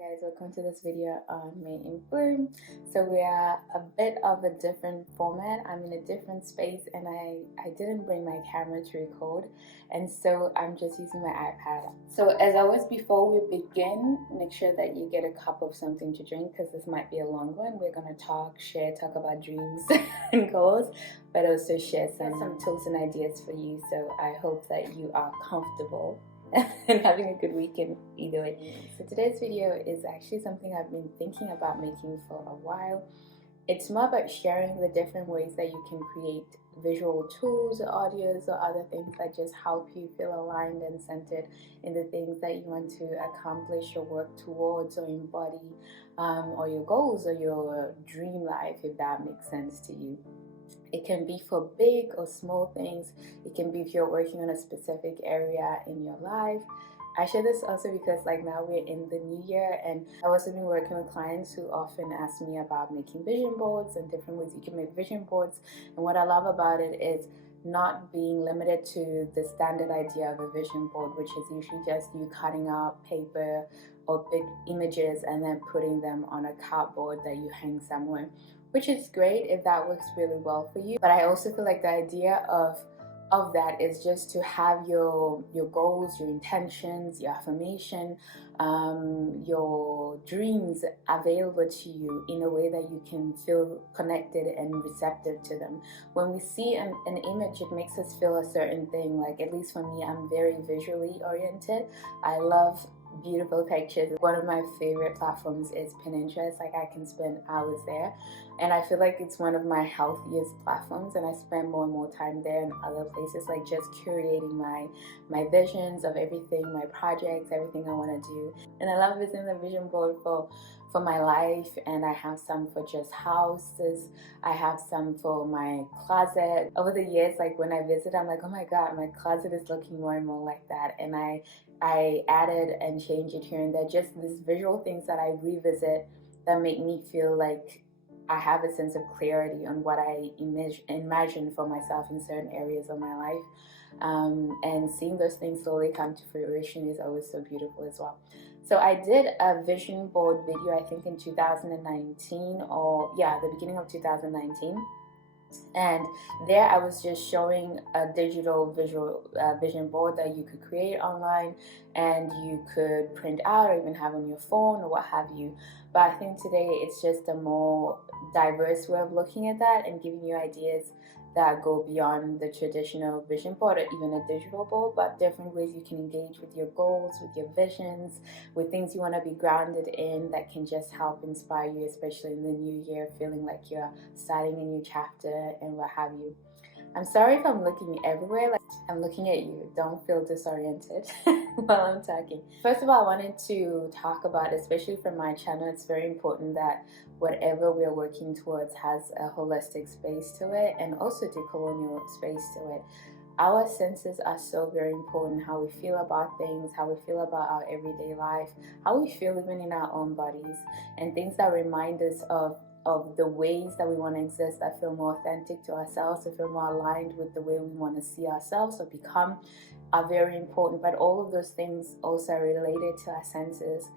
Guys, welcome to this video on May in Bloom. So we are a bit of a different format. I'm in a different space and I didn't bring my camera to record, and so I'm just using my iPad. So as always, before we begin, make sure that you get a cup of something to drink because this might be a long one. We're gonna talk about dreams and goals, but also share some tools and ideas for you. So I hope that you are comfortable and having a good weekend either way. So today's video is actually something I've been thinking about making for a while. It's more about sharing the different ways that you can create visual tools or audios or other things that just help you feel aligned and centered in the things that you want to accomplish or work towards or embody, or your goals or your dream life, if that makes sense to you. It can be for big or small things. It can be if you're working on a specific area in your life. I share this also because now we're in the new year, and I've also been working with clients who often ask me about making vision boards and different ways you can make vision boards. And what I love about it is not being limited to the standard idea of a vision board, which is usually just you cutting out paper or big images and then putting them on a cardboard that you hang somewhere, which is great if that works really well for you. But I also feel like the idea of that is just to have your goals, your intentions, your affirmation, your dreams available to you in a way that you can feel connected and receptive to them. When we see an image, it makes us feel a certain thing. Like, at least for me, I'm very visually oriented. I love beautiful pictures. One of my favorite platforms is Pinterest. I can spend hours there, and I feel like it's one of my healthiest platforms, and I spend more and more time there and other places, just curating my visions of everything, my projects, everything I want to do. And I love visiting the vision board for my life, and I have some for just houses. I have some for my closet. Over the years, when I visit, I'm like, oh my god, my closet is looking more and more like that, and I added and changed it here and there, just these visual things that I revisit that make me feel like I have a sense of clarity on what I imagine for myself in certain areas of my life. And seeing those things slowly come to fruition is always so beautiful as well. So I did a vision board video, I think in 2019, or the beginning of 2019. And there I was just showing a digital visual vision board that you could create online and you could print out or even have on your phone or what have you. But I think today it's just a more diverse way of looking at that and giving you ideas that go beyond the traditional vision board or even a digital board, but different ways you can engage with your goals, with your visions, with things you want to be grounded in that can just help inspire you, especially in the new year, feeling like you're starting a new chapter and what have you. I'm sorry if I'm looking everywhere. I'm looking at you. Don't feel disoriented while I'm talking. First of all, I wanted to talk about, especially for my channel, it's very important that whatever we're working towards has a holistic space to it and also decolonial space to it. Our senses are so very important. How we feel about things, how we feel about our everyday life, how we feel even in our own bodies, and things that remind us of the ways that we want to exist, that feel more authentic to ourselves, that feel more aligned with the way we want to see ourselves or become, are very important. But all of those things also are related to our senses.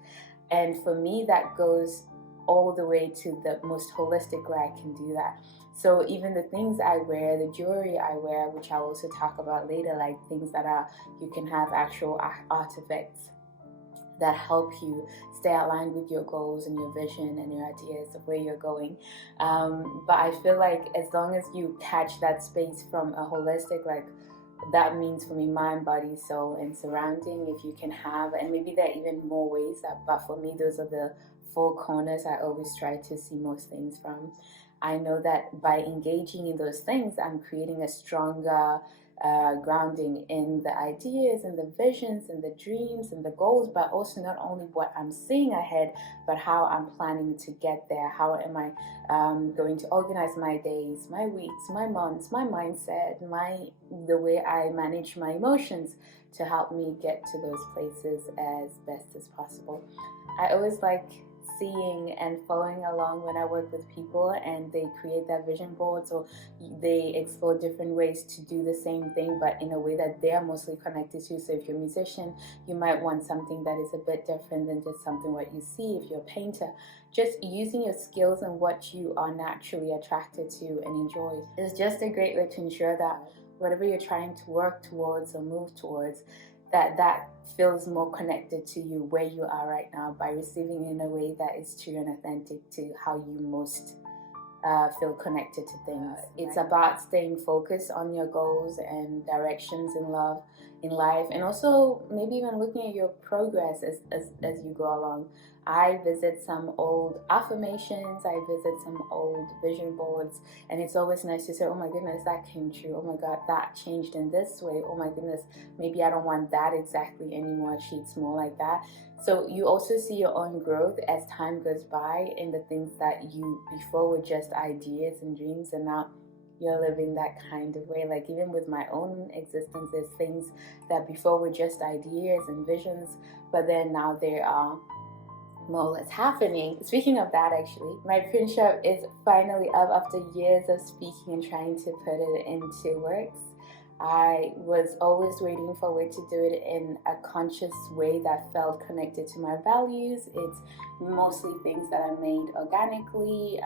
And for me, that goes all the way to the most holistic way I can do that. So even the things I wear, the jewelry I wear, which I'll also talk about later, like things that you can have actual artifacts that help you stay aligned with your goals and your vision and your ideas of where you're going. But I feel like as long as you catch that space from a holistic, that means for me mind, body, soul, and surrounding, if you can have, and maybe there are even more ways, but for me those are the four corners I always try to see most things from. I know that by engaging in those things, I'm creating a stronger grounding in the ideas and the visions and the dreams and the goals, but also not only what I'm seeing ahead, but how I'm planning to get there. How am I going to organize my days, my weeks, my months, my mindset, the way I manage my emotions to help me get to those places as best as possible. I always like seeing and following along when I work with people and they create their vision boards, or they explore different ways to do the same thing but in a way that they are mostly connected to. So if you're a musician, you might want something that is a bit different than just something what you see. If you're a painter, just using your skills and what you are naturally attracted to and enjoy is just a great way to ensure that whatever you're trying to work towards or move towards, that feels more connected to you where you are right now, by receiving in a way that is true and authentic to how you most feel connected to things. It's about staying focused on your goals and directions in love, in life, and also maybe even looking at your progress as you go along. I visit some old affirmations, I visit some old vision boards, and it's always nice to say, oh my goodness, that came true. Oh my God, that changed in this way. Oh my goodness, maybe I don't want that exactly anymore. Actually, it's more like that. So you also see your own growth as time goes by in the things that you before were just ideas and dreams, and now you're living that kind of way. Like even with my own existence, there's things that before were just ideas and visions, but then now they are more or less happening. Speaking of that, actually, my print shop is finally up after years of speaking and trying to put it into works. I was always waiting for a way to do it in a conscious way that felt connected to my values. It's mostly things that are made organically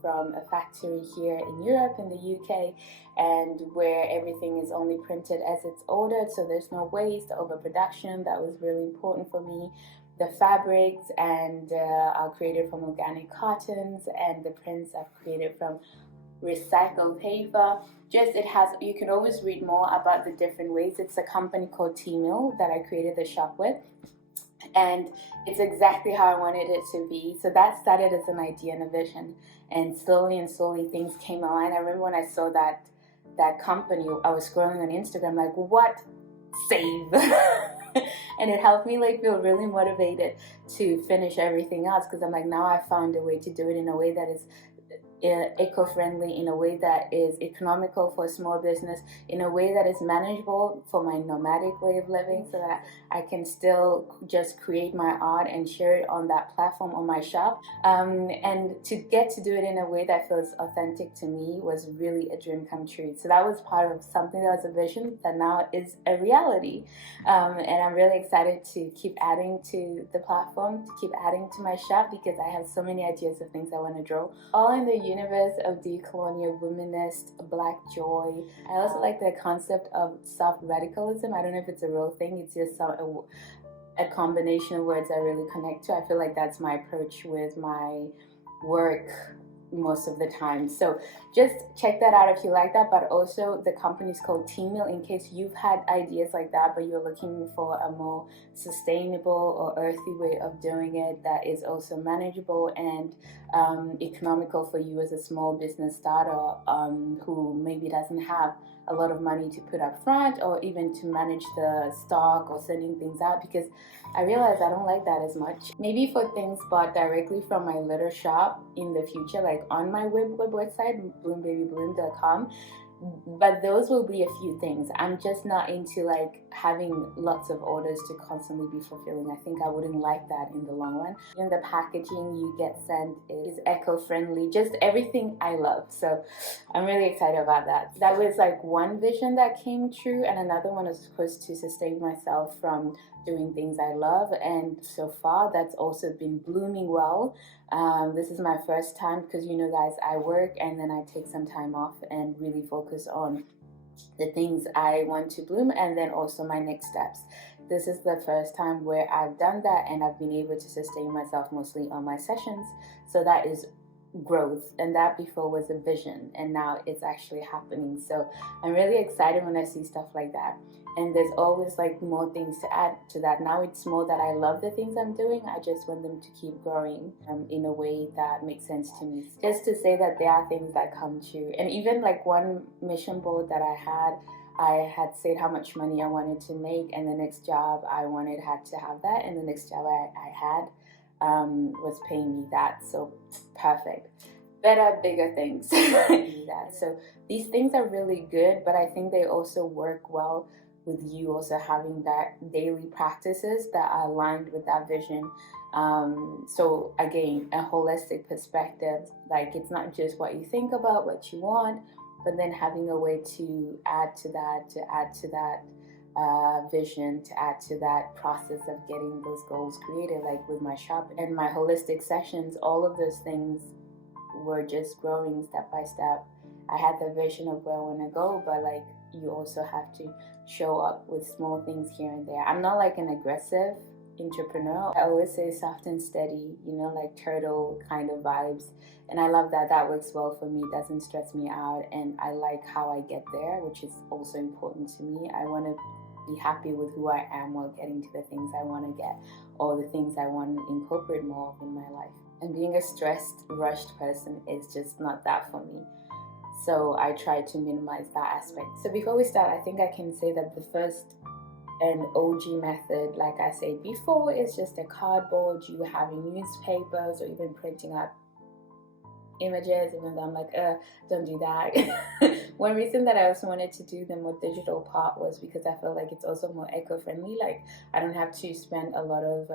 from a factory here in Europe, in the UK, and where everything is only printed as it's ordered, so there's no waste, overproduction. That was really important for me. The fabrics and are created from organic cottons, and the prints are created from recycled paper. Just you can always read more about the different ways. It's a company called T-Mill that I created the shop with, and it's exactly how I wanted it to be. So that started as an idea and a vision, and slowly things came aligned. I remember when I saw that company, I was scrolling on Instagram like, what? Save. And it helped me like feel really motivated to finish everything else, because I'm like, now I found a way to do it in a way that is eco-friendly, in a way that is economical for a small business, in a way that is manageable for my nomadic way of living, so that I can still just create my art and share it on that platform, on my shop. And to get to do it in a way that feels authentic to me was really a dream come true. So that was part of something that was a vision that now is a reality. And I'm really excited to keep adding to the platform, to keep adding to my shop, because I have so many ideas of things I want to draw, all in the universe of decolonial, womanist, black joy. I also like the concept of soft radicalism. I don't know if it's a real thing. It's just a combination of words I really connect to. I feel like that's my approach with my work most of the time. So just check that out if you like that. But also the company is called T-Mill, in case you've had ideas like that but you're looking for a more sustainable or earthy way of doing it that is also manageable and economical for you as a small business starter who maybe doesn't have a lot of money to put up front, or even to manage the stock or sending things out, because I realize I don't like that as much. Maybe for things bought directly from my little shop in the future, like on my website, bloombabybloom.com, but those will be a few things. I'm just not into like having lots of orders to constantly be fulfilling. I think I wouldn't like that in the long run. And the packaging you get sent is eco-friendly, just everything I love. So I'm really excited about that. That was like one vision that came true, and another one is of course to sustain myself from doing things I love, and so far that's also been blooming well. This is my first time, because you know guys, I work and then I take some time off and really focus on the things I want to bloom, and then also my next steps. This is the first time where I've done that, and I've been able to sustain myself mostly on my sessions. So that is growth, and that before was a vision, and now it's actually happening. So I'm really excited when I see stuff like that. And there's always like more things to add to that. Now it's more that I love the things I'm doing. I just want them to keep growing in a way that makes sense to me. Just to say that there are things that come true. And even like one mission board that I had said how much money I wanted to make, and the next job I wanted had to have that, and the next job I had was paying me that. So perfect. Better, bigger things. So these things are really good, but I think they also work well with you also having that daily practices that are aligned with that vision. So again, a holistic perspective, like it's not just what you think about, what you want, but then having a way to add to that vision, to add to that process of getting those goals created. Like with my shop and my holistic sessions, all of those things were just growing step by step. I had the vision of where I want to go, but like you also have to show up with small things here and there. I'm not like an aggressive entrepreneur. I always say soft and steady, like turtle kind of vibes. And I love that. That works well for me. It doesn't stress me out. And I like how I get there, which is also important to me. I want to be happy with who I am while getting to the things I want to get, or the things I want to incorporate more of in my life. And being a stressed, rushed person is just not that for me. So I try to minimize that aspect. So before we start, I think I can say that the first and OG method, like I said before, is just a cardboard, you having newspapers or even printing up images, even though I'm like, don't do that. One reason that I also wanted to do the more digital part was because I feel like it's also more eco-friendly. Like I don't have to spend a lot of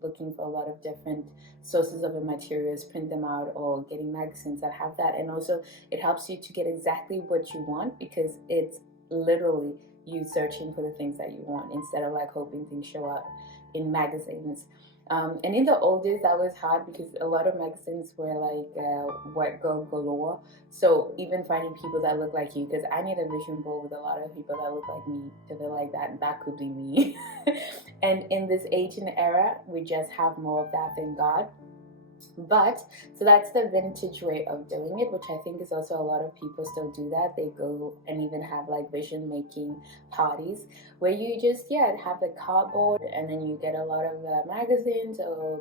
looking for a lot of different sources of the materials, print them out, or getting magazines that have that. And also it helps you to get exactly what you want, because it's literally you searching for the things that you want instead of like hoping things show up in magazines. And in the old days, that was hard because a lot of magazines were like white girl galore. So even finding people that look like you, because I need a vision board with a lot of people that look like me to feel like that could be me. And in this age and era, we just have more of that than God. But so that's the vintage way of doing it, which I think is also a lot of people still do that. They go and even have like vision making parties where you just have the cardboard, and then you get a lot of magazines or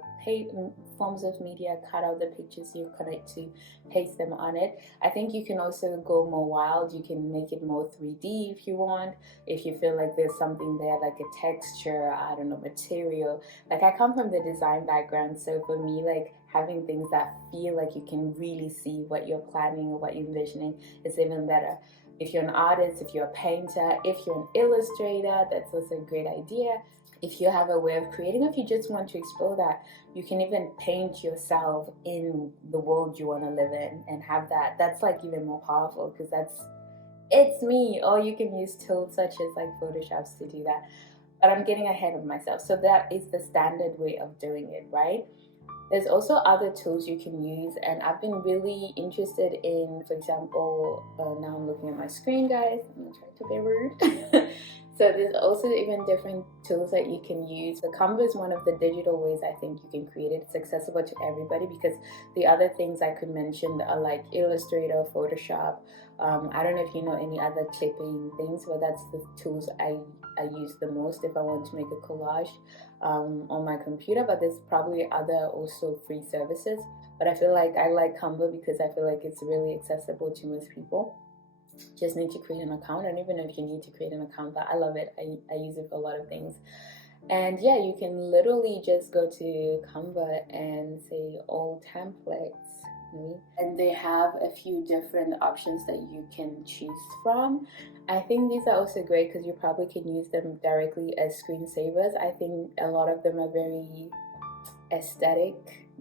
forms of media, cut out the pictures you connect to, paste them on it. I think you can also go more wild. You can make it more 3D if you want, if you feel like there's something there, like a texture, I don't know, material. Like I come from the design background, so for me, like having things that feel like you can really see what you're planning or what you're envisioning is even better. If you're an artist, if you're a painter, if you're an illustrator, that's also a great idea. If you have a way of creating, if you just want to explore that, you can even paint yourself in the world you want to live in and have that. That's like even more powerful, because it's me. Or you can use tools such as like Photoshops to do that. But I'm getting ahead of myself. So that is the standard way of doing it, right? There's also other tools you can use, and I've been really interested in, for example, now I'm looking at my screen, guys. I'm gonna try to be rude. So there's also even different tools that you can use. The Canva is one of the digital ways I think you can create it. It's accessible to everybody, because the other things I could mention are like Illustrator, Photoshop. I don't know if you know any other clipping things, but that's the tools I use the most if I want to make a collage on my computer. But there's probably other also free services. But I feel like I like Canva because I feel like it's really accessible to most people. Just need to create an account. I don't even know if you need to create an account, but I love it. I use it for a lot of things. And yeah, you can literally just go to Canva and say all templates. And they have a few different options that you can choose from. I think these are also great because you probably can use them directly as screensavers. I think a lot of them are very aesthetic,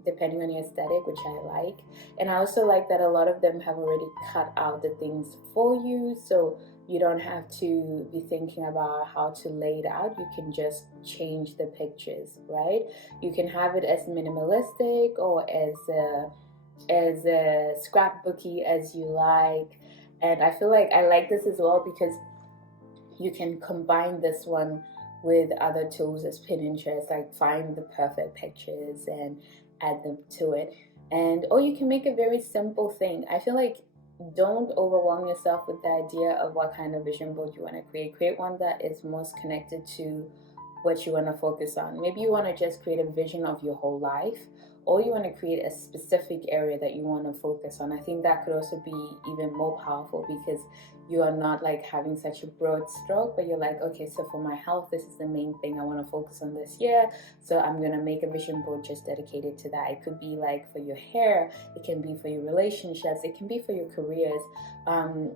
depending on your aesthetic, which I like. And I also like that a lot of them have already cut out the things for you, so you don't have to be thinking about how to lay it out. You can just change the pictures, right? You can have it as minimalistic or as scrapbooky as you like. And I feel like I like this as well because you can combine this one with other tools as Pinterest, like find the perfect pictures and add them to it. Or you can make a very simple thing. I feel like don't overwhelm yourself with the idea of what kind of vision board you want to create. Create one that is most connected to what you want to focus on. Maybe you want to just create a vision of your whole life, or you want to create a specific area that you want to focus on. I think that could also be even more powerful, because you are not like having such a broad stroke, but you're like, okay, so for my health, this is the main thing I want to focus on this year, so I'm going to make a vision board just dedicated to that. It could be like for your hair, it can be for your relationships, it can be for your careers,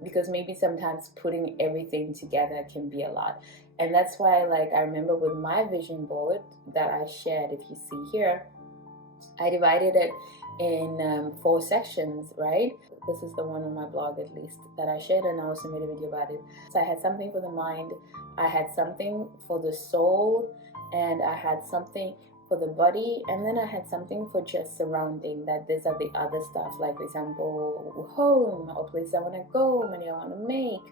because maybe sometimes putting everything together can be a lot. And that's why, like, I remember with my vision board that I shared, if you see here, I divided it in 4 sections, right? This is the one on my blog, at least, that I shared, and I also made a video about it. So I had something for the mind, I had something for the soul, and I had something for the body, and then I had something for just surrounding, that these are the other stuff, like, for example, home, or places I want to go, money I want to make,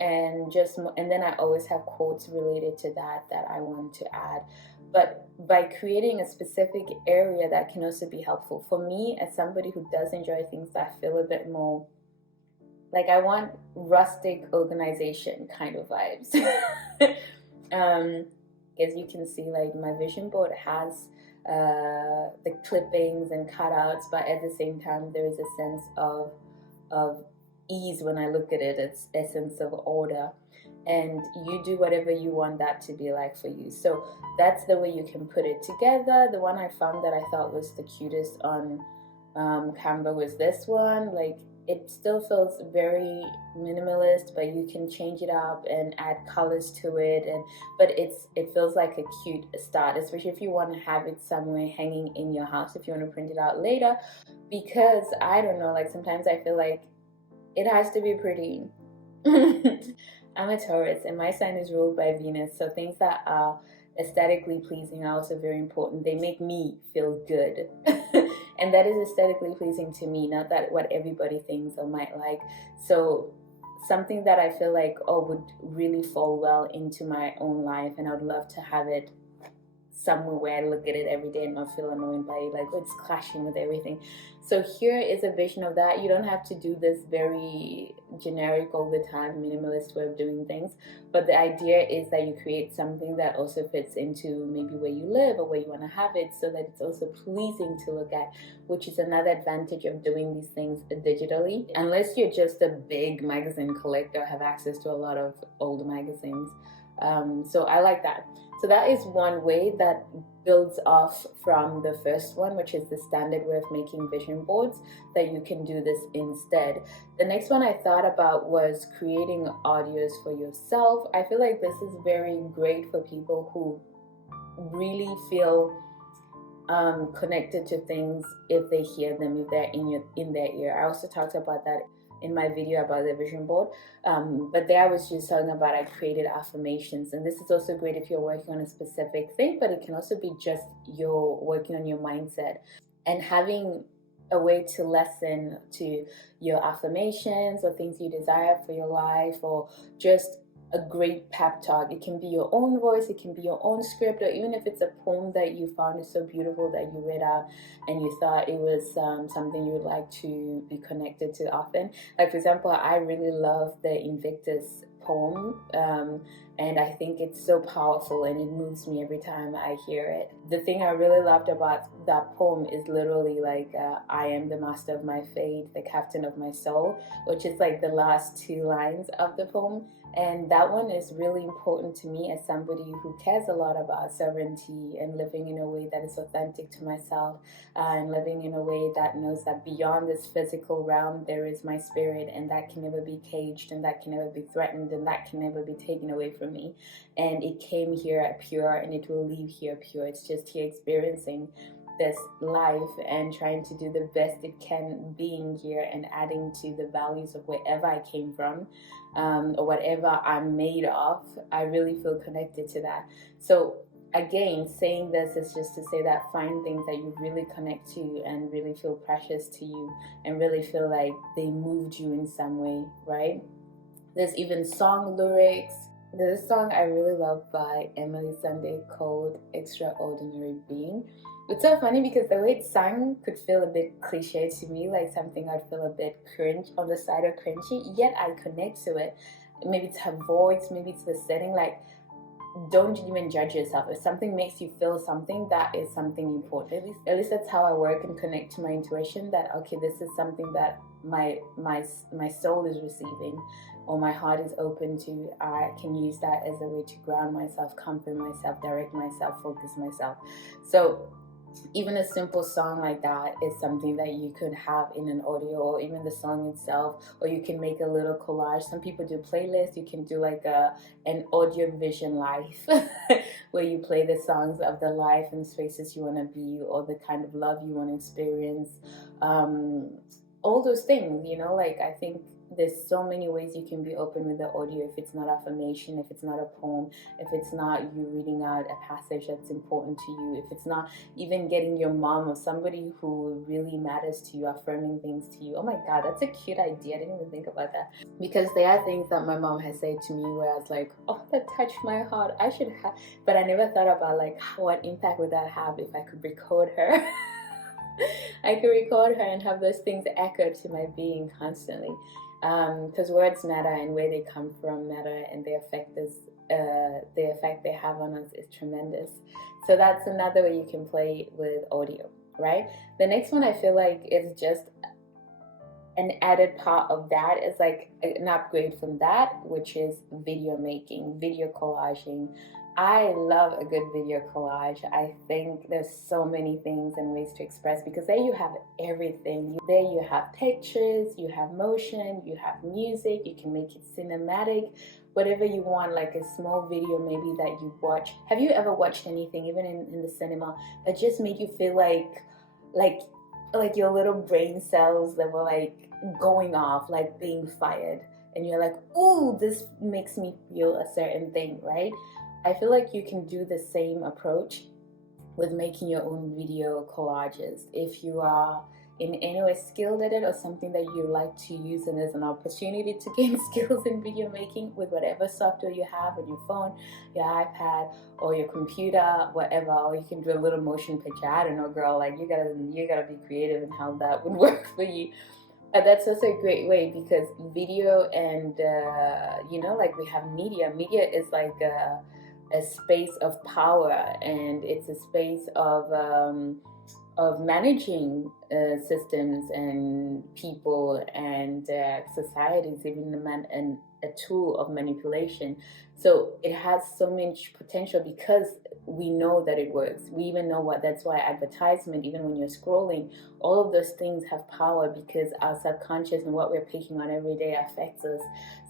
and then I always have quotes related to that I want to add. But by creating a specific area, that can also be helpful. For me, as somebody who does enjoy things that feel a bit more like, I want rustic organization kind of vibes. As you can see, like, my vision board has the clippings and cutouts, but at the same time there is a sense of ease when I look at it. It's a sense of order, and you do whatever you want that to be like for you. So that's the way you can put it together. The one I found that I thought was the cutest on Canva was this one. Like, it still feels very minimalist, but you can change it up and add colors to it, but it feels like a cute start, especially if you want to have it somewhere hanging in your house, if you want to print it out later. Because I don't know, like, sometimes I feel like it has to be pretty. I'm a Taurus, and my sign is ruled by Venus, so things that are aesthetically pleasing are also very important. They make me feel good. And that is aesthetically pleasing to me, not that what everybody thinks or might like. So something that I feel like, oh, would really fall well into my own life, and I would love to have it somewhere where I look at it every day and not feel annoyed by it, like, oh, it's clashing with everything. So here is a vision of that. You don't have to do this very generic all the time minimalist way of doing things, but the idea is that you create something that also fits into maybe where you live or where you want to have it, so that it's also pleasing to look at, which is another advantage of doing these things digitally, unless you're just a big magazine collector, have access to a lot of old magazines. So I like that. So that is one way that builds off from the first one, which is the standard way of making vision boards, that you can do this instead. The next one I thought about was creating audios for yourself. I feel like this is very great for people who really feel connected to things if they hear them, if they're in their ear. I also talked about that in my video about the vision board, but there I was just talking about, I created affirmations, and this is also great if you're working on a specific thing, but it can also be just you're working on your mindset and having a way to listen to your affirmations or things you desire for your life, or just a great pep talk. It can be your own voice, it can be your own script, or even if it's a poem that you found is so beautiful that you read out and you thought it was something you would like to be connected to often. Like, for example, I really love the Invictus poem, and I think it's so powerful and it moves me every time I hear it. The thing I really loved about that poem is literally like, I am the master of my fate, the captain of my soul, which is like the last 2 lines of the poem. And that one is really important to me as somebody who cares a lot about sovereignty and living in a way that is authentic to myself, and living in a way that knows that beyond this physical realm there is my spirit, and that can never be caged, and that can never be threatened, and that can never be taken away from me. And it came here pure, and it will leave here pure. It's just here experiencing this life and trying to do the best it can being here, and adding to the values of wherever I came from, or whatever I'm made of. I really feel connected to that. So again, saying this is just to say that find things that you really connect to and really feel precious to you, and really feel like they moved you in some way, right? There's even song lyrics. There's a song I really love by Emily Sunday called Extraordinary Being. It's so funny because the way it's sung could feel a bit cliche to me, like something I'd feel a bit cringe, on the side of cringy, yet I connect to it. Maybe it's her voice, maybe it's the setting, like don't even judge yourself. If something makes you feel something, that is something important. At least that's how I work and connect to my intuition, that okay, this is something that my soul is receiving, or my heart is open to. I can use that as a way to ground myself, comfort myself, direct myself, focus myself. So even a simple song like that is something that you could have in an audio, or even the song itself, or you can make a little collage. Some people do playlists. You can do like an audio vision life where you play the songs of the life and spaces you want to be, or the kind of love you want to experience, all those things, like I think there's so many ways you can be open with the audio. If it's not affirmation, if it's not a poem, if it's not you reading out a passage that's important to you, if it's not even getting your mom or somebody who really matters to you affirming things to you. Oh my god, that's a cute idea. I didn't even think about that, because there are things that my mom has said to me where I was like, oh, that touched my heart. I should have, but I never thought about like what impact would that have if I could record her. I could record her and have those things echo to my being constantly, because words matter, and where they come from matter, and the effect they have on us is tremendous. So that's another way you can play with audio, right? The next one I feel like is just an added part of that, is like an upgrade from that, which is video making, video collaging. I love a good video collage. I think there's so many things and ways to express, because there you have everything. There you have pictures, you have motion, you have music, you can make it cinematic, whatever you want, like a small video maybe that you watch. Have you ever watched anything, even in the cinema, that just made you feel like your little brain cells that were like going off, like being fired, and you're like, ooh, this makes me feel a certain thing, right? I feel like you can do the same approach with making your own video collages. If you are in any way skilled at it, or something that you like to use and as an opportunity to gain skills in video making with whatever software you have on your phone, your iPad, or your computer, whatever, or you can do a little motion picture. I don't know, girl, like you gotta be creative in how that would work for you. That's also a great way, because video and like we have media is like a space of power, and it's a space of managing systems and people and societies, even a tool of manipulation. So it has so much potential, because we know that it works. We even know that's why advertisement, even when you're scrolling, all of those things have power, because our subconscious and what we're picking on every day affects us.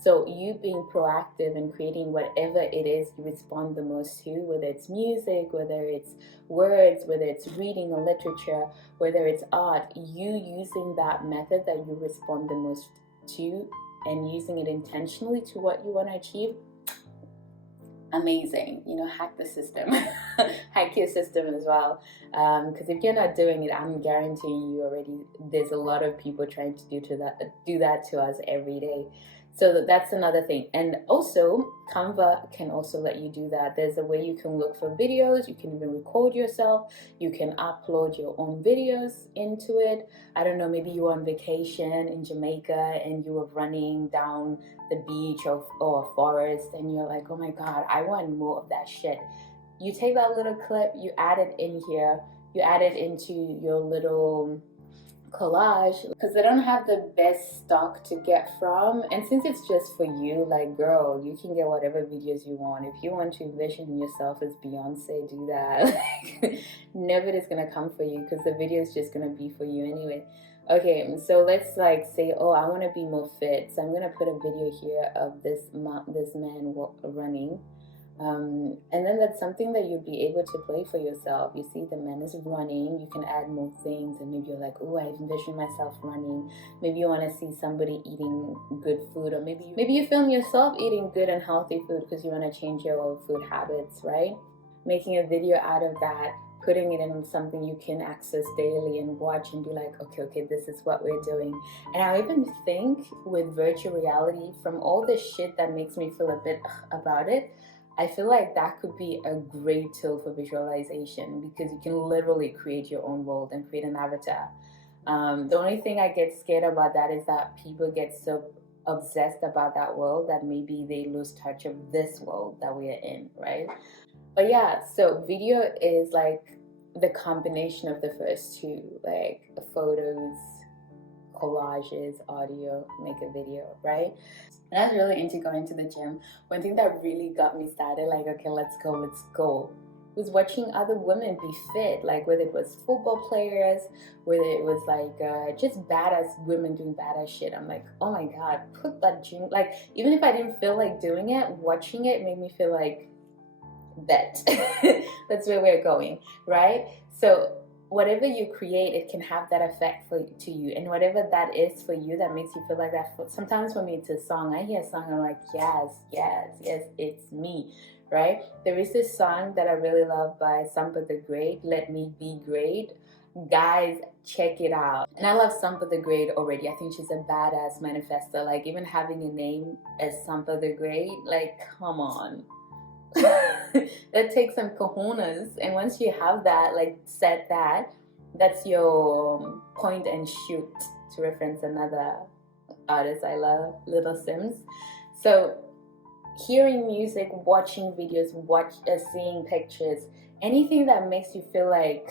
So you being proactive and creating whatever it is you respond the most to, whether it's music, whether it's words, whether it's reading or literature, whether it's art, you using that method that you respond the most to and using it intentionally to what you want to achieve, amazing. Hack the system. Hack your system as well, because if you're not doing it, I'm guaranteeing you already there's a lot of people trying to do that to us every day. So that's another thing. And also Canva can also let you do that. There's a way you can look for videos. You can even record yourself. You can upload your own videos into it. I don't know, maybe you were on vacation in Jamaica and you were running down the beach or a forest, and you're like, oh my god, I want more of that shit. You take that little clip, you add it in here, you add it into your little collage, because they don't have the best stock to get from, and since it's just for you, like, girl, you can get whatever videos you want. If you want to envision yourself as Beyonce, do that. Nobody's gonna come for you, because the video is just gonna be for you anyway. Okay, so let's like say, oh, I want to be more fit, so I'm gonna put a video here of this man running. And then that's something that you'd be able to play for yourself. You see the man is running, you can add more things, and maybe you're like, oh, I envision myself running. Maybe you want to see somebody eating good food, or maybe you film yourself eating good and healthy food because you want to change your food habits, right? Making a video out of that, putting it in something you can access daily and watch and be like, okay, this is what we're doing. And I even think with virtual reality, from all the shit that makes me feel a bit about it, I feel like that could be a great tool for visualization, because you can literally create your own world and create an avatar. The only thing I get scared about that is that people get so obsessed about that world that maybe they lose touch of this world that we are in, right? But yeah, so video is like the combination of the first two, like photos, collages, audio, make a video, right? And I was really into going to the gym. One thing that really got me started, like, okay, let's go, was watching other women be fit, like whether it was football players, whether it was like just badass women doing badass shit. I'm like, oh my god, put that gym, like, even if I didn't feel like doing it, watching it made me feel like that that's where we're going, right? So whatever you create, it can have that effect to you, and whatever that is for you that makes you feel like that. Sometimes for me it's a song. I hear a song, I'm like, yes, it's me, right? There is this song that I really love by Sampa the Great, Let Me Be Great. Guys, check it out. And I love Sampa the Great already. I think she's a badass manifester. Like, even having a name as Sampa the Great, like, come on. That takes some cojones, and once you have that, like, set that's your point and shoot, to reference another artist I love, Little Sims. So hearing music, watching videos, seeing pictures, anything that makes you feel like,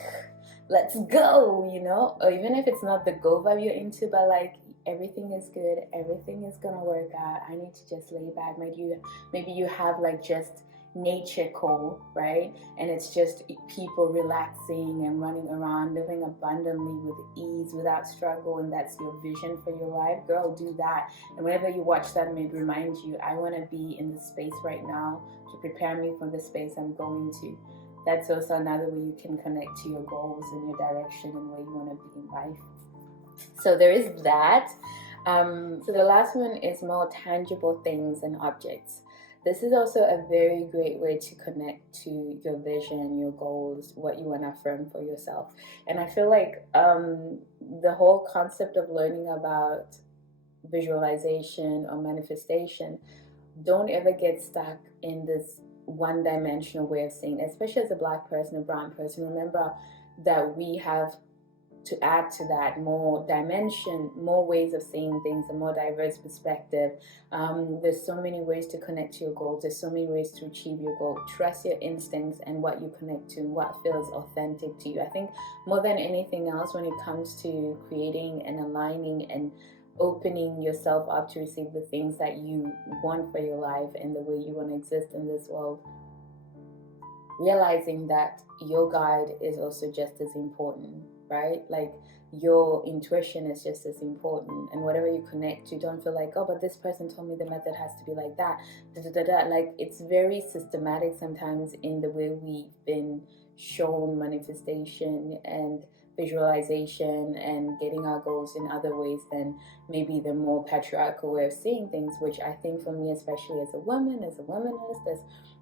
let's go, you know, or even if it's not the go vibe you're into, but like, everything is good, everything is gonna work out, I need to just lay back. Maybe you have like just nature call, right? And it's just people relaxing and running around, living abundantly with ease, without struggle, and that's your vision for your life. Girl, do that. And whenever you watch that, it reminds you, I want to be in the space right now to prepare me for the space I'm going to. That's also another way you can connect to your goals and your direction and where you want to be in life. So there is that. So the last one is more tangible things and objects. This is also a very great way to connect to your vision, your goals, what you want to affirm for yourself. And I feel like the whole concept of learning about visualization or manifestation, don't ever get stuck in this one-dimensional way of seeing, especially as a Black person, a brown person. Remember that we have to add to that more dimension, more ways of seeing things, a more diverse perspective. There's so many ways to connect to your goals. There's so many ways to achieve your goal. Trust your instincts and what you connect to and what feels authentic to you. I think more than anything else, when it comes to creating and aligning and opening yourself up to receive the things that you want for your life and the way you want to exist in this world, realizing that your guide is also just as important, right? Like, your intuition is just as important, and whatever you connect to, don't feel like, oh, but this person told me the method has to be like that, like, it's very systematic sometimes in the way we've been shown manifestation and visualization and getting our goals in other ways than maybe the more patriarchal way of seeing things, which I think for me, especially as a woman, as a womanist, as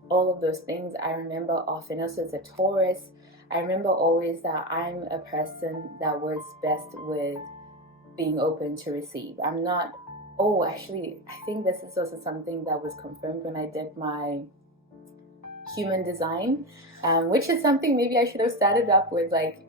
all of those things, I remember often, also as a Taurus, I remember always that I'm a person that works best with being open to receive. I'm not, oh, actually, I think this is also something that was confirmed when I did my human design, which is something maybe I should have started up with, like,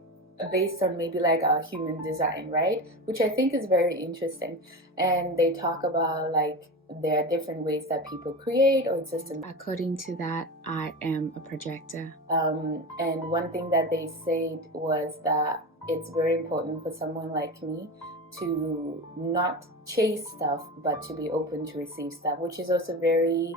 based on maybe like our human design, right? Which I think is very interesting. And they talk about, like, there are different ways that people create or exist. According to that, I am a projector. And one thing that they said was that it's very important for someone like me to not chase stuff, but to be open to receive stuff, which is also very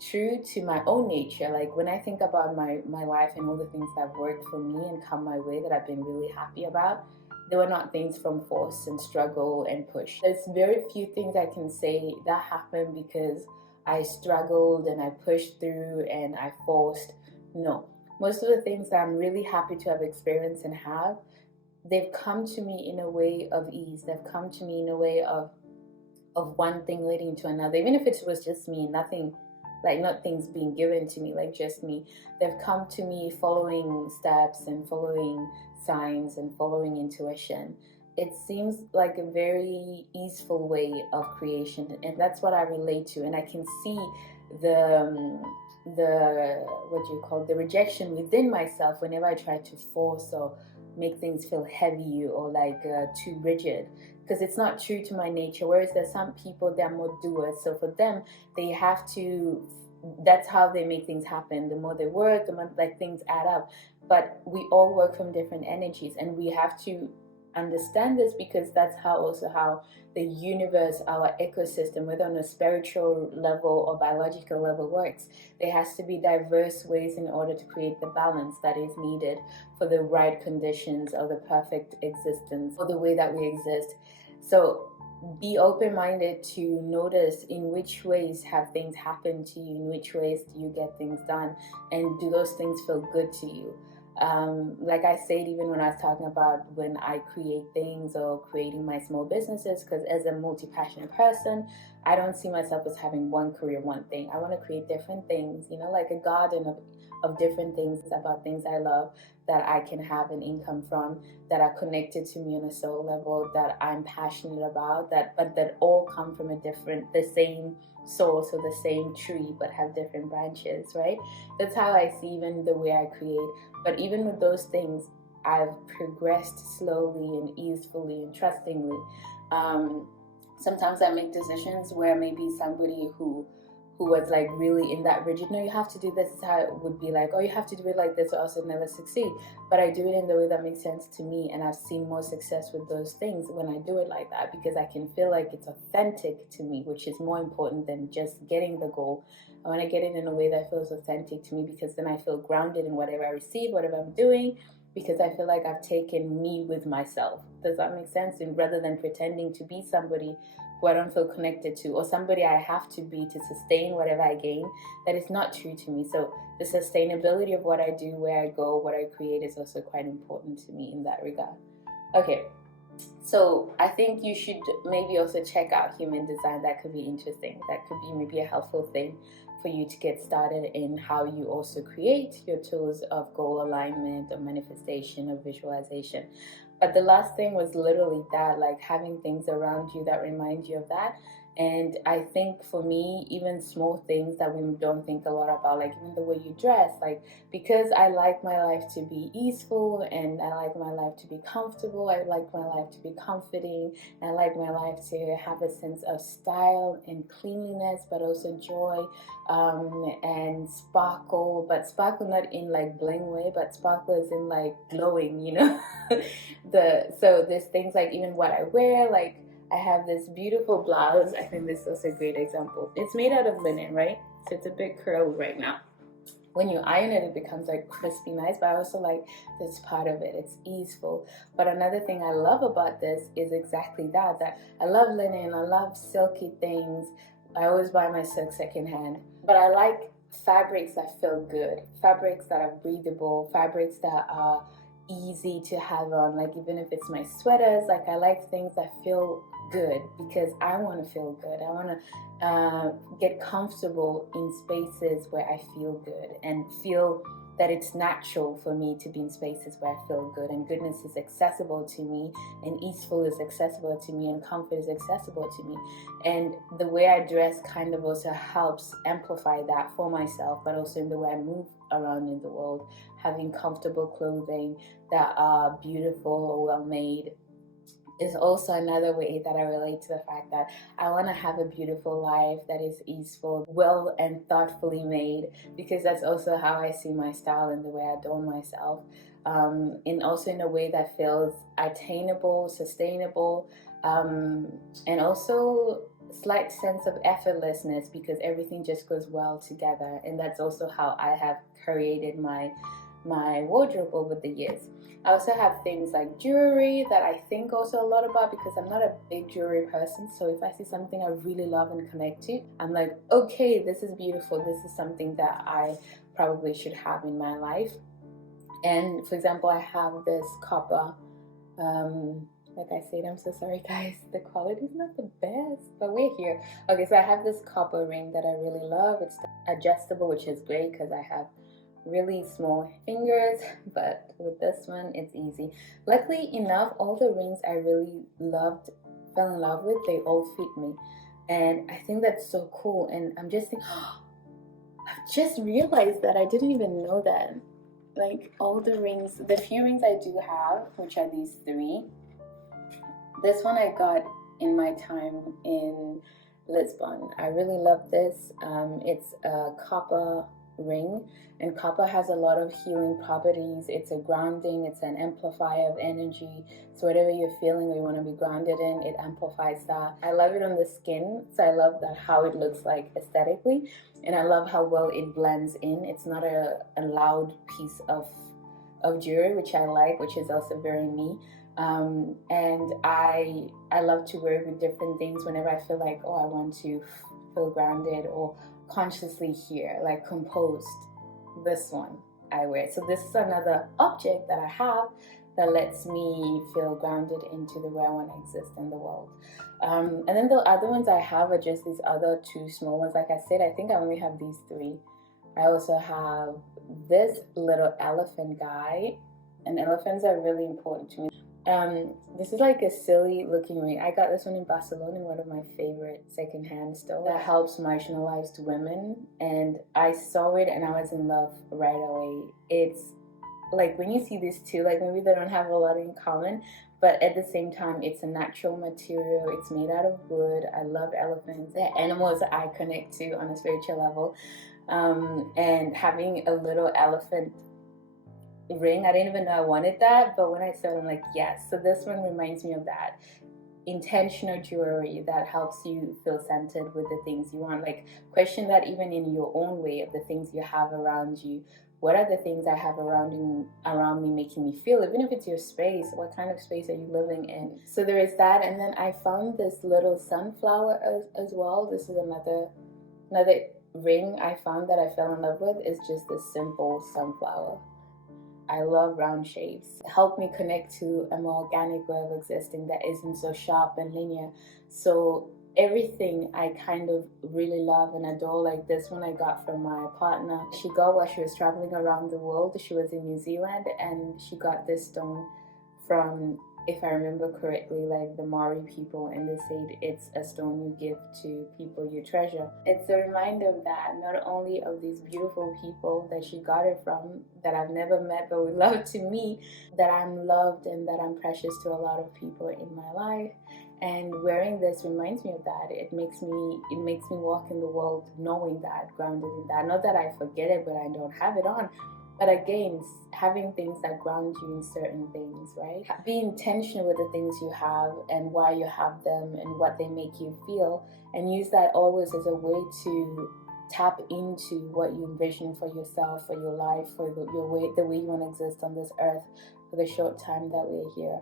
true to my own nature. Like, when I think about my life and all the things that have worked for me and come my way that I've been really happy about, they were not things from force and struggle and push. There's very few things I can say that happened because I struggled and I pushed through and I forced. No. Most of the things that I'm really happy to have experienced and have, they've come to me in a way of ease. They've come to me in a way of one thing leading to another. Even if it was just me, nothing, like, not things being given to me, like just me. They've come to me following steps and following signs and following intuition. It seems like a very easeful way of creation, and that's what I relate to. And I can see the what do you call, the rejection within myself whenever I try to force or make things feel heavy or like too rigid, because it's not true to my nature. Whereas there's some people that are more doers, so for them, they have to, that's how they make things happen. The more they work, the more like things add up. But we all work from different energies, and we have to understand this, because that's how the universe, our ecosystem, whether on a spiritual level or biological level, works. There has to be diverse ways in order to create the balance that is needed for the right conditions or the perfect existence or the way that we exist. So be open-minded to notice in which ways have things happened to you, in which ways do you get things done, and do those things feel good to you. Like I said, even when I was talking about when I create things or creating my small businesses, because as a multi-passionate person, I don't see myself as having one career, one thing. I want to create different things, like a garden of different things, about things I love that I can have an income from, that are connected to me on a soul level, that I'm passionate about, but that all come from the same source or the same tree, but have different branches, right? That's how I see even the way I create. But even with those things, I've progressed slowly and easily and trustingly. Sometimes I make decisions where maybe somebody who was like really in that rigid, no, you have to do this, is how it would be like, oh, you have to do it like this or else you'll never succeed. But I do it in the way that makes sense to me, and I've seen more success with those things when I do it like that, because I can feel like it's authentic to me, which is more important than just getting the goal. I want to get it in a way that feels authentic to me, because then I feel grounded in whatever I receive, whatever I'm doing, because I feel like I've taken me with myself. Does that make sense? And rather than pretending to be somebody who I don't feel connected to, or somebody I have to be to sustain whatever I gain, that is not true to me. So the sustainability of what I do, where I go, what I create is also quite important to me in that regard. Okay, so I think you should maybe also check out human design. That could be interesting. That could be maybe a helpful thing for you to get started in how you also create your tools of goal alignment or manifestation or visualization. But the last thing was literally that, like having things around you that remind you of that. And I think for me, even small things that we don't think a lot about, like even the way you dress, like because I like my life to be easeful and I like my life to be comfortable, I like my life to be comforting, and I like my life to have a sense of style and cleanliness, but also joy and sparkle, but sparkle not in like bling way, but sparkle is in like glowing, so there's things like even what I wear, like I have this beautiful blouse. I think this is also a great example. It's made out of linen, right? So it's a bit curly right now. When you iron it, it becomes like crispy nice, but I also like this part of it. It's easeful. But another thing I love about this is exactly that I love linen, I love silky things. I always buy my silk secondhand. But I like fabrics that feel good, fabrics that are breathable, fabrics that are easy to have on, like even if it's my sweaters, like I like things that feel good, because I want to feel good. I want to get comfortable in spaces where I feel good and feel that it's natural for me to be in spaces where I feel good, and goodness is accessible to me, and easeful is accessible to me, and comfort is accessible to me. And the way I dress kind of also helps amplify that for myself, but also in the way I move around in the world. Having comfortable clothing that are beautiful or well made is also another way that I relate to the fact that I want to have a beautiful life that is easeful, well and thoughtfully made, because that's also how I see my style and the way I adorn myself, and also in a way that feels attainable, sustainable, and also slight sense of effortlessness, because everything just goes well together. And that's also how I have created my wardrobe over the years. I also have things like jewelry that I think also a lot about, because I'm not a big jewelry person. So if I see something I really love and connect to, I'm like, okay, this is beautiful. This is something that I probably should have in my life. And for example, I have this copper, like I said, I'm so sorry guys, the quality is not the best, but we're here. Okay, so I have this copper ring that I really love. It's adjustable, which is great because I have really small fingers, but with this one it's easy. Luckily enough, all the rings I really fell in love with, they all fit me, and I think that's so cool. And I'm just thinking, I've just realized that I didn't even know that like all the rings, the few rings I do have, which are these 3. This one I got in my time in Lisbon. I really love this. It's a copper ring, and copper has a lot of healing properties. It's a grounding, it's an amplifier of energy. So whatever you're feeling or you want to be grounded in, it amplifies that. I love it on the skin, so I love that how it looks like aesthetically, and I love how well it blends in. It's not a loud piece of jewelry, which I like, which is also very me. And I love to wear it with different things whenever I feel like, oh, I want to feel grounded or consciously here, like composed. This one I wear. So this is another object that I have that lets me feel grounded into the way I want to exist in the world. And then the other ones I have are just these other 2 small ones. Like I said, I think I only have these 3. I also have this little elephant guy, and elephants are really important to me. This is like a silly looking ring. I got this one in Barcelona in one of my favorite secondhand stores that helps marginalized women, and I saw it and I was in love right away. It's like when you see these 2, like maybe they don't have a lot in common, but at the same time it's a natural material. It's made out of wood. I love elephants. They're animals that I connect to on a spiritual level, and having a little elephant ring, I didn't even know I wanted that, but when I saw it, I'm like, yes. So this one reminds me of that intentional jewelry that helps you feel centered with the things you want. Like, question that even in your own way of the things you have around you. What are the things I have around me making me feel? Even if it's your space, what kind of space are you living in? So there is that. And then I found this little sunflower as well. This is another ring I found that I fell in love with. Is just this simple sunflower. I love round shapes. Help me connect to a more organic way of existing that isn't so sharp and linear. So everything I kind of really love and adore. Like this one I got from my partner. She got while she was traveling around the world. She was in New Zealand and she got this stone from, if I remember correctly, like the Maori people, and they said it's a stone you give to people you treasure. It's a reminder of that, not only of these beautiful people that she got it from, that I've never met but would love to meet, that I'm loved and that I'm precious to a lot of people in my life. And wearing this reminds me of that. It makes me walk in the world knowing that, grounded in that. Not that I forget it, but I don't have it on. But again, having things that ground you in certain things, right? Be intentional with the things you have and why you have them and what they make you feel, and use that always as a way to tap into what you envision for yourself, for your life, for the way you want to exist on this earth for the short time that we're here.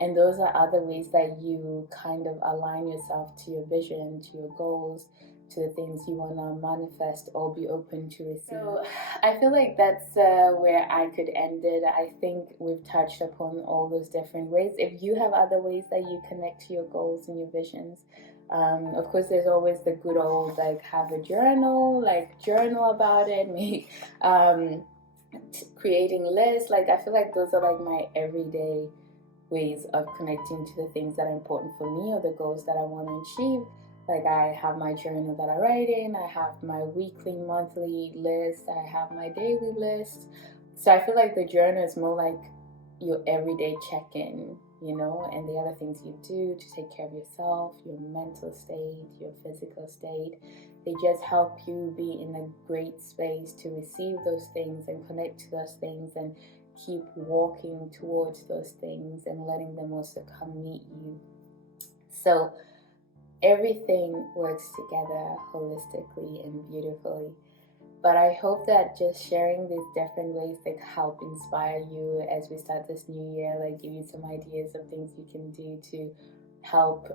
And those are other ways that you kind of align yourself to your vision, to your goals, to the things you want to manifest or be open to receive. So I feel like that's where I could end it. I think we've touched upon all those different ways. If you have other ways that you connect to your goals and your visions, of course there's always the good old, like, have a journal, like journal about it, maybe creating lists. Like, I feel like those are like my everyday ways of connecting to the things that are important for me or the goals that I want to achieve. Like, I have my journal that I write in, I have my weekly, monthly list, I have my daily list. So I feel like the journal is more like your everyday check-in, you know, and the other things you do to take care of yourself, your mental state, your physical state. They just help you be in a great space to receive those things and connect to those things and keep walking towards those things and letting them also come meet you. So everything works together holistically and beautifully. But I hope that just sharing these different ways that help inspire you as we start this new year, like give you some ideas of things you can do to help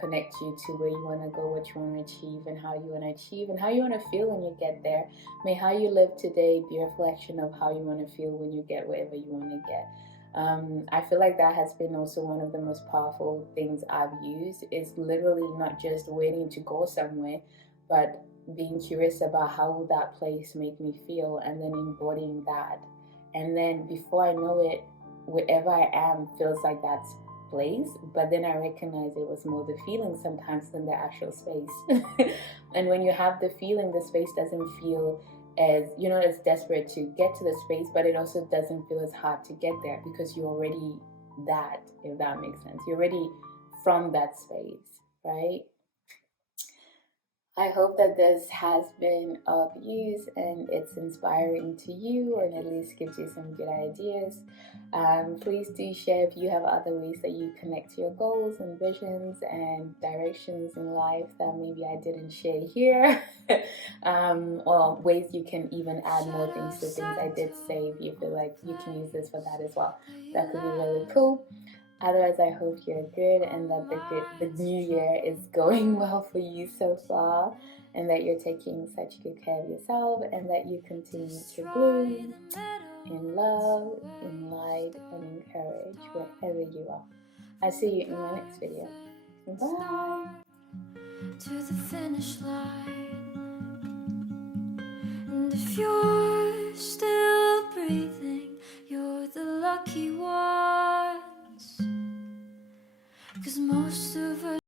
connect you to where you want to go, what you want to achieve, and how you want to achieve, and how you want to feel when you get there. May how you live today be a reflection of how you want to feel when you get wherever you want to get. I feel like that has been also one of the most powerful things I've used, is literally not just waiting to go somewhere, but being curious about how will that place make me feel, and then embodying that. And then before I know it, wherever I am feels like that's place, but then I recognize it was more the feeling sometimes than the actual space. And when you have the feeling, the space doesn't feel as, you know, as desperate to get to the space, but it also doesn't feel as hard to get there because you're already that, if that makes sense. You're already from that space, right? I hope that this has been of use and it's inspiring to you, and at least gives you some good ideas. Please do share if you have other ways that you connect to your goals and visions and directions in life that maybe I didn't share here. Or ways you can even add more things to things I did say if you feel like you can use this for that as well. That could be really cool. Otherwise, I hope you're good and that the new year is going well for you so far, and that you're taking such good care of yourself, and that you continue to bloom in love, in light, and in courage wherever you are. I'll see you in my next video. Bye! To the finish line, and if you're still breathing, you're the lucky ones, 'cause most of